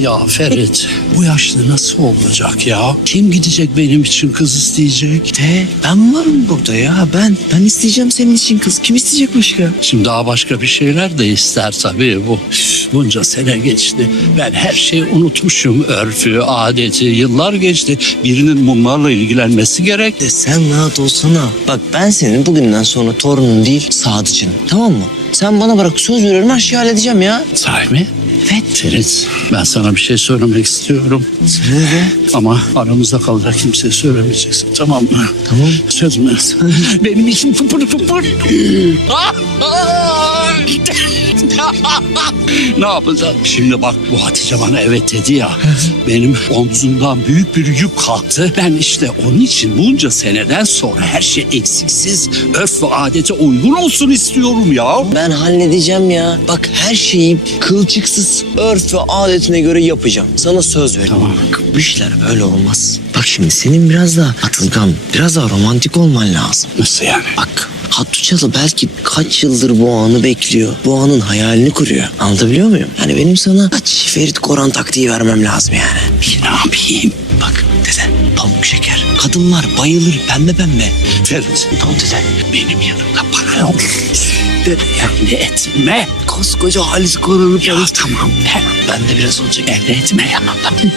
Ya Ferit bu yaşta nasıl olacak ya? Kim gidecek benim için kız isteyecek? De ben varım burada ya. Ben ben isteyeceğim senin için kız. Kim isteyecek başka? Şimdi daha başka bir şeyler de ister tabii bu. Bunca sene geçti. Ben her şeyi unutmuşum. Örfü, adeti, yıllar geçti. Birinin bunlarla ilgilenmesi gerek. De sen rahat olsana. Bak ben senin bugünden sonra torunun değil sadıcın. Tamam mı? Sen bana bırak söz veriyorum her şeyi halledeceğim ya. Sahi mi? Evet. Ferit ben sana bir şey söylemek istiyorum. Söyle. Ama aramızda kalacak kimseye söylemeyeceksin tamam mı? Tamam. Söz mü? Benim için fıpır fıpır. ne yapacağım? Şimdi bak bu Hatice bana evet dedi ya. benim omzumdan büyük bir yük kalktı. Ben işte onun için bunca seneden sonra her şey eksiksiz, örf ve adete uygun olsun istiyorum ya. Ben halledeceğim ya. Bak her şeyi kılçıksız örf ve adetine göre yapacağım. Sana söz veriyorum. Tamam. Bak bu işler böyle olmaz. Bak şimdi senin biraz daha atılgan, biraz daha romantik olman lazım. Nasıl yani? Bak Hattuçalı belki kaç yıldır bu anı bekliyor. Bu anın hayalini kuruyor. Anlatabiliyor muyum? Yani benim sana kaç Ferit Koran taktiği vermem lazım yani. Bir ne yapayım? Bak dede pamuk şeker. Kadınlar bayılır pembe pembe. Ferit, Tamam dede. benim yanımda para yok. Dede yani etme. Koskoca Halis Koran'ı Ya tamam. Ben de biraz olacak. Elde etme yanımda.